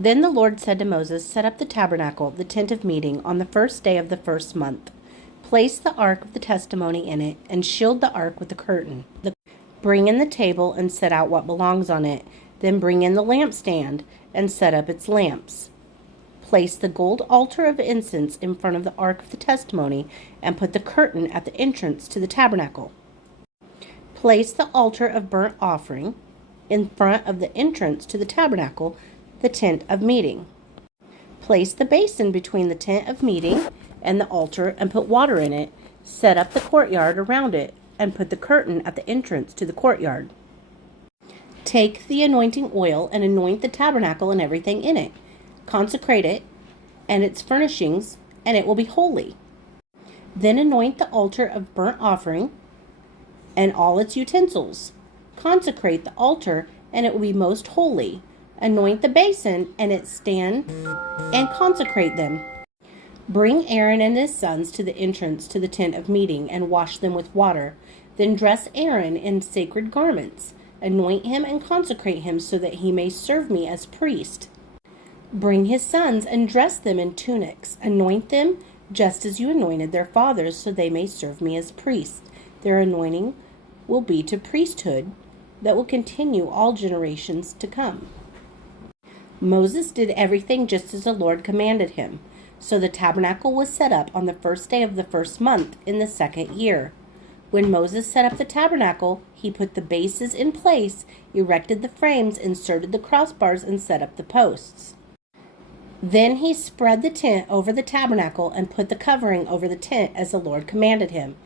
Then the Lord said to Moses, Set up the tabernacle, the tent of meeting, on the first day of the first month. Place the ark of the testimony in it, and shield the ark with a curtain. Bring in the table and set out what belongs on it. Then bring in the lampstand and set up its lamps. Place the gold altar of incense in front of the ark of the testimony, and put the curtain at the entrance to the tabernacle. Place the altar of burnt offering in front of the entrance to the tabernacle, the tent of meeting. Place the basin between the tent of meeting and the altar and put water in it. Set up the courtyard around it and put the curtain at the entrance to the courtyard. Take the anointing oil and anoint the tabernacle and everything in it. Consecrate it and its furnishings, and it will be holy. Then anoint the altar of burnt offering and all its utensils. Consecrate the altar, and it will be most holy. Anoint the basin and its stand, and consecrate them. Bring Aaron and his sons to the entrance to the tent of meeting, and wash them with water. Then dress Aaron in sacred garments. Anoint him and consecrate him, so that he may serve me as priest. Bring his sons and dress them in tunics. Anoint them just as you anointed their fathers, so they may serve me as priests. Their anointing will be to priesthood that will continue all generations to come. Moses did everything just as the Lord commanded him. So the tabernacle was set up on the first day of the first month in the second year. When Moses set up the tabernacle, he put the bases in place, erected the frames, inserted the crossbars, and set up the posts. Then he spread the tent over the tabernacle and put the covering over the tent as the Lord commanded him.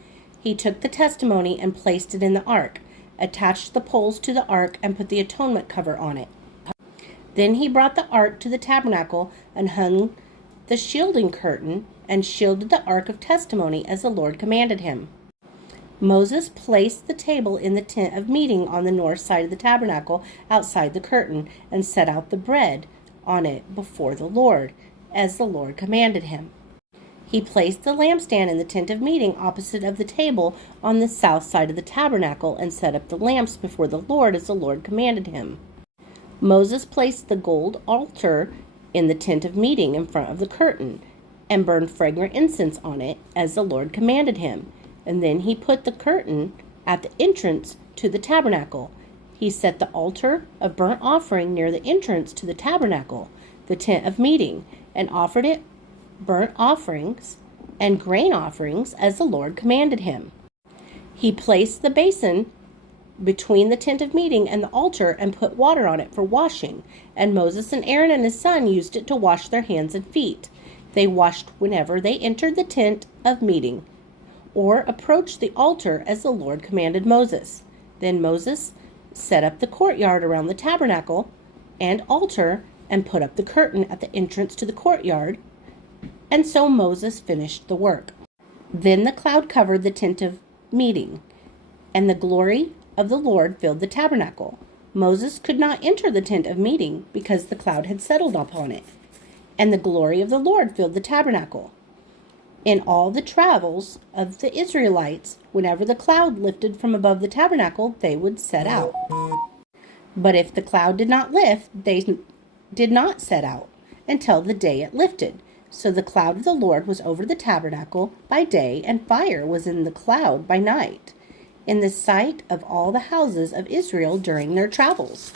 He took the testimony and placed it in the ark, attached the poles to the ark, and put the atonement cover on it. Then he brought the ark to the tabernacle and hung the shielding curtain and shielded the ark of testimony as the Lord commanded him. Moses placed the table in the tent of meeting on the north side of the tabernacle outside the curtain and set out the bread on it before the Lord, as the Lord commanded him. He placed the lampstand in the tent of meeting opposite of the table on the south side of the tabernacle and set up the lamps before the Lord as the Lord commanded him. Moses placed the gold altar in the tent of meeting in front of the curtain and burned fragrant incense on it as the Lord commanded him. And then he put the curtain at the entrance to the tabernacle. He set the altar of burnt offering near the entrance to the tabernacle, the tent of meeting, and offered it burnt offerings and grain offerings as the Lord commanded him. He placed the basin between the tent of meeting and the altar and put water on it for washing, and Moses and Aaron and his son used it to wash their hands and feet. They washed whenever they entered the tent of meeting or approached the altar as the Lord commanded Moses. Then Moses set up the courtyard around the tabernacle and altar and put up the curtain at the entrance to the courtyard, and so Moses finished the work. Then the cloud covered the tent of meeting, and the glory of the Lord filled the tabernacle. Moses could not enter the tent of meeting because the cloud had settled upon it, and the glory of the Lord filled the tabernacle. In all the travels of the Israelites, whenever the cloud lifted from above the tabernacle, they would set out. But if the cloud did not lift, they did not set out until the day it lifted. So the cloud of the Lord was over the tabernacle by day, and fire was in the cloud by night, in the sight of all the houses of Israel during their travels.